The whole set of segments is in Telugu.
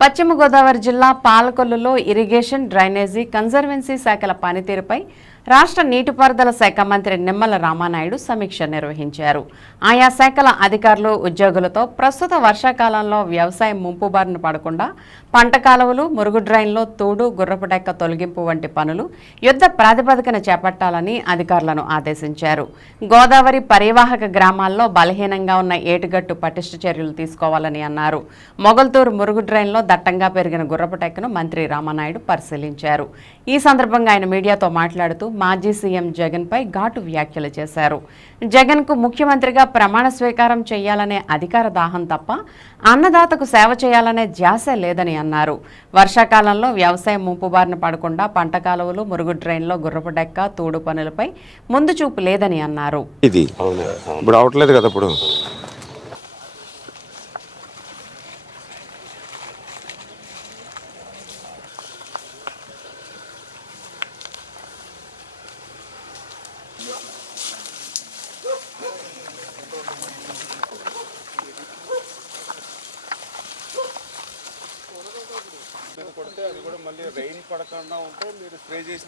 పశ్చిమ గోదావరి జిల్లా పాలకొల్లులో ఇరిగేషన్ డ్రైనేజీ కన్జర్వెన్సీ శాఖల పనితీరుపై రాష్ట్ర నీటిపారుదల శాఖ మంత్రి నిమ్మల రామానాయుడు సమీక్ష నిర్వహించారు. ఆయా శాఖల అధికారులు ఉద్యోగులతో ప్రస్తుత వర్షాకాలంలో వ్యవసాయం ముంపు బారిన పడకుండా పంట కాలువలు మురుగు డ్రైన్లో తూడు గుర్రపుటెక్క తొలగింపు వంటి పనులు యుద్ధ ప్రాతిపదికన చేపట్టాలని అధికారులను ఆదేశించారు. గోదావరి పరివాహక గ్రామాల్లో బలహీనంగా ఉన్న ఏటుగట్టు పటిష్ట చర్యలు తీసుకోవాలని అన్నారు. మొగల్తూరు మురుగు డ్రైన్లో దట్టంగా పెరిగిన గుర్రపుటెక్కను మంత్రి రామానాయుడు పరిశీలించారు. ఈ సందర్భంగా ఆయన మీడియాతో మాట్లాడుతూ మాజీ సీఎం జగన్పై ఘాటు వ్యాఖ్యలు చేశారు. జగన్కు ముఖ్యమంత్రిగా ప్రమాణ స్వీకారం చేయాలనే అధికార దాహం తప్ప అన్నదాతకు సేవ చేయాలనే ధ్యాస లేదని అన్నారు. వర్షాకాలంలో వ్యవసాయం ముంపు బారిన పడకుండా పంట కాలువలు మురుగు డ్రైన్లో గుర్రపు డెక్క తూడు పనులపై ముందు చూపు లేదని అన్నారు. ఇది. ఇప్పుడు అవట్లేదు కదా ఇప్పుడు. మళ్ళీ రైన్ పడకుండా ఉంటే మీరు స్ప్రే చేసి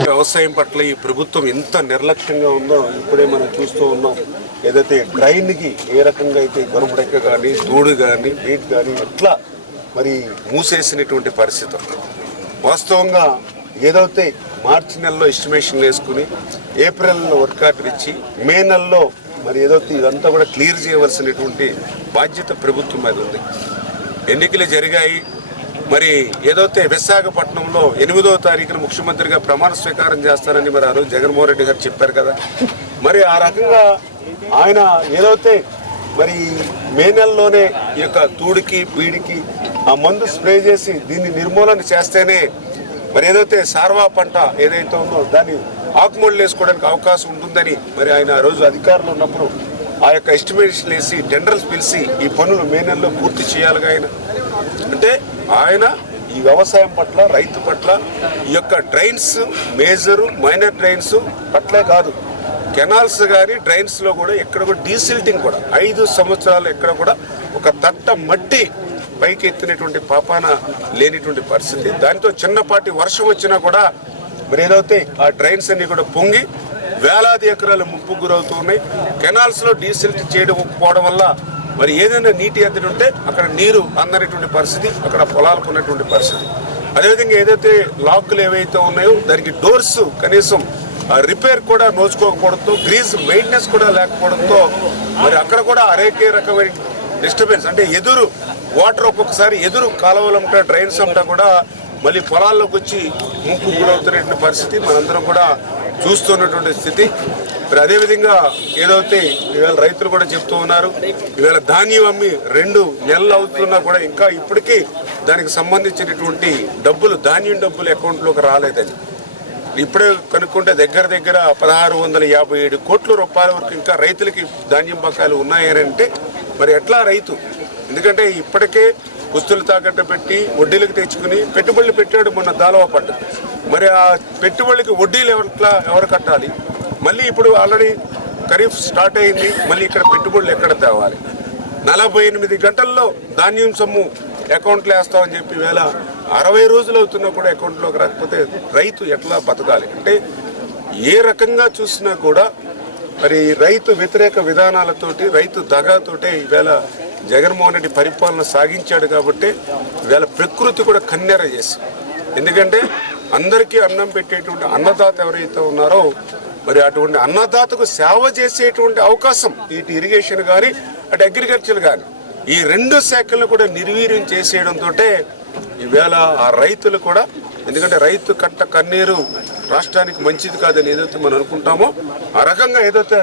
వ్యవసాయం పట్ల ఈ ప్రభుత్వం ఎంత నిర్లక్ష్యంగా ఉందో ఇప్పుడే మనం చూస్తూ ఉన్నాం. ఏదైతే డ్రైన్కి ఏ రకంగా అయితే గొరబడెక్క కానీ దూడు కానీ బీట్ కానీ ఎట్లా మరి మూసేసినటువంటి పరిస్థితి వాస్తవంగా ఏదైతే మార్చి నెలలో ఎస్టిమేషన్ వేసుకుని ఏప్రిల్లో వర్క్ ఆర్డర్ ఇచ్చి మే నెలలో మరి ఏదో ఇదంతా కూడా క్లియర్ చేయవలసినటువంటి బాధ్యత ప్రభుత్వం మీద ఉంది. ఎన్నికలు జరిగాయి. మరి ఏదైతే విశాఖపట్నంలో ఎనిమిదో తారీఖున ముఖ్యమంత్రిగా ప్రమాణ స్వీకారం చేస్తారని మరి ఆ రోజు జగన్మోహన్ రెడ్డి గారు చెప్పారు కదా. మరి ఆ రకంగా ఆయన ఏదైతే మరి మే నెలలోనే ఈ యొక్క తూడికి బీడికి ఆ మందు స్ప్రే చేసి దీన్ని నిర్మూలన చేస్తేనే మరి ఏదైతే సార్వా పంట ఏదైతే ఉందో దాన్ని ఆకుమూడలు వేసుకోవడానికి అవకాశం ఉంటుందని మరి ఆయన ఆ రోజు అధికారులు ఉన్నప్పుడు ఆ యొక్క ఎస్టిమేషన్ వేసి టెండర్స్ పిలిచి ఈ పనులు మే నెలలో పూర్తి చేయాలిగా ఆయన. అంటే ఆయన ఈ వ్యవసాయం పట్ల రైతు పట్ల ఈ యొక్క డ్రైన్స్ మేజర్ మైనర్ డ్రైన్స్ పట్లే కాదు. కెనాల్స్ కానీ డ్రైన్స్లో కూడా ఎక్కడ కూడా డీసిల్టింగ్ కూడా ఐదు సంవత్సరాలు ఎక్కడ కూడా ఒక తట్ట మట్టి పైకి ఎత్తినటువంటి పాపాన లేనిటువంటి పరిస్థితి. దాంతో చిన్నపాటి వర్షం వచ్చినా కూడా మరి ఏదైతే ఆ డ్రైన్స్ అన్ని కూడా పొంగి వేలాది ఎకరాలు ముప్పు గురవుతూ ఉన్నాయి. కెనాల్స్లో డీసిల్ట్ చేయడం పోవడం వల్ల మరి ఏదైనా నీటి ఎద్దడి ఉంటే అక్కడ నీరు అందనటువంటి పరిస్థితి అక్కడ పొలాలకు ఉన్నటువంటి పరిస్థితి. అదేవిధంగా ఏదైతే లాక్లు ఏవైతే ఉన్నాయో దానికి డోర్స్ కనీసం ఆ రిపేర్ కూడా నోచుకోకపోవడంతో గ్రీజ్ మెయింటెనెన్స్ కూడా లేకపోవడంతో మరి అక్కడ కూడా అరేకే రకమైన డిస్టర్బెన్స్ అంటే ఎదురు వాటర్ ఒక్కొక్కసారి ఎదురు కాలువలు ఉంటా డ్రైన్స్ ఉంటా కూడా మళ్ళీ పొలాల్లోకి వచ్చి ముంపు గురవుతున్నటువంటి పరిస్థితి మనందరం కూడా చూస్తున్నటువంటి స్థితి. మరి అదేవిధంగా ఏదైతే ఇవాళ రైతులు కూడా చెప్తూ ఉన్నారు ఇవాళ ధాన్యం అమ్మి రెండు నెలలు అవుతున్నా కూడా ఇంకా ఇప్పటికీ దానికి సంబంధించినటువంటి డబ్బులు ధాన్యం డబ్బులు అకౌంట్లోకి రాలేదని. ఇప్పుడే కనుక్కుంటే దగ్గర దగ్గర పదహారు వందల యాభై ఏడు కోట్ల రూపాయల వరకు ఇంకా రైతులకి ధాన్యం బకాయిలు ఉన్నాయని అంటే మరి ఎట్లా రైతు? ఎందుకంటే ఇప్పటికే పుస్తులు తాకట్టు పెట్టి వడ్డీలకు తెచ్చుకుని పెట్టుబడులు పెట్టాడు మొన్న దాలవా పంట. మరి ఆ పెట్టుబడికి వడ్డీలు ఎవట్లా ఎవరు కట్టాలి? మళ్ళీ ఇప్పుడు ఆల్రెడీ ఖరీఫ్ స్టార్ట్ అయింది మళ్ళీ ఇక్కడ పెట్టుబడులు ఎక్కడ తేవాలి? నలభై ఎనిమిది గంటల్లో ధాన్యం సొమ్ము అకౌంట్లో వేస్తామని చెప్పి వేళ అరవై రోజులు అవుతున్నా కూడా అకౌంట్లోకి రాకపోతే రైతు ఎట్లా బతకాలి? అంటే ఏ రకంగా చూసినా కూడా మరి రైతు వ్యతిరేక విధానాలతోటి రైతు దగాతోటే ఈవేళ జగన్మోహన్ రెడ్డి పరిపాలన సాగించాడు కాబట్టి ఈవేళ ప్రకృతి కూడా కన్నెర చేసి. ఎందుకంటే అందరికీ అన్నం పెట్టేటువంటి అన్నదాత ఎవరైతే ఉన్నారో మరి అటువంటి అన్నదాతకు సేవ చేసేటువంటి అవకాశం ఇటు ఇరిగేషన్ కానీ అటు అగ్రికల్చర్ కానీ ఈ రెండు శాఖలను కూడా నిర్వీర్యం చేసేయడంతో ఈవేళ ఆ రైతులు కూడా ఎందుకంటే రైతు కట్ట కన్నీరు రాష్ట్రానికి మంచిది కాదని ఏదైతే మనం అనుకుంటామో ఆ రకంగా ఏదైతే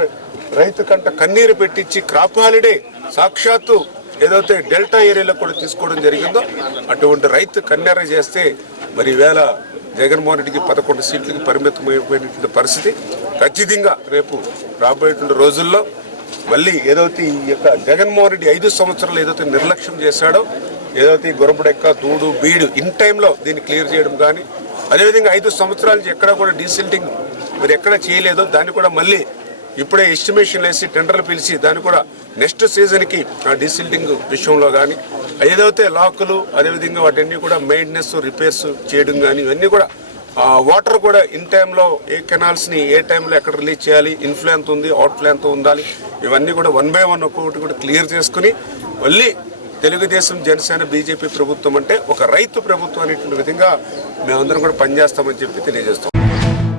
రైతు కంట కన్నీరు పెట్టించి క్రాప్ హాలిడే సాక్షాత్తు ఏదైతే డెల్టా ఏరియాలో కూడా తీసుకోవడం జరిగిందో అటువంటి రైతు కన్నెర చేస్తే మరి వేళ జగన్మోహన్ రెడ్డికి పదకొండు సీట్లకి పరిమితం అయిపోయినటువంటి పరిస్థితి. ఖచ్చితంగా రేపు రాబోయేటువంటి రోజుల్లో మళ్ళీ ఏదైతే ఈ యొక్క జగన్మోహన్ రెడ్డి ఐదు సంవత్సరాలు ఏదైతే నిర్లక్ష్యం చేశాడో ఏదైతే ఈ తూడు బీడు ఇన్ టైంలో దీన్ని క్లియర్ చేయడం కానీ అదేవిధంగా ఐదు సంవత్సరాల నుంచి ఎక్కడ కూడా డీసిల్టింగ్ మీరు ఎక్కడ చేయలేదో దాన్ని కూడా మళ్ళీ ఇప్పుడే ఎస్టిమేషన్లు వేసి టెండర్లు పిలిచి దాన్ని కూడా నెక్స్ట్ సీజన్కి ఆ డిసిల్టింగ్ విషయంలో కానీ ఏదైతే లాకులు అదేవిధంగా వాటన్నీ కూడా మెయింటెనెన్స్ రిపేర్స్ చేయడం కానీ ఇవన్నీ కూడా ఆ, వాటర్ కూడా ఇన్ టైంలో ఏ కెనాల్స్ని ఏ టైంలో ఎక్కడ రిలీజ్ చేయాలి ఇన్ఫ్లూ ఎంత ఉంది అవుట్ఫ్లూ ఎంత ఉండాలి ఇవన్నీ కూడా వన్ బై వన్ ఒక్కొక్కటి కూడా క్లియర్ చేసుకుని మళ్ళీ తెలుగుదేశం జనసేన బీజేపీ ప్రభుత్వం అంటే ఒక రైతు ప్రభుత్వం అనేటువంటి విధంగా మేమందరం కూడా పనిచేస్తామని చెప్పి తెలియజేస్తాం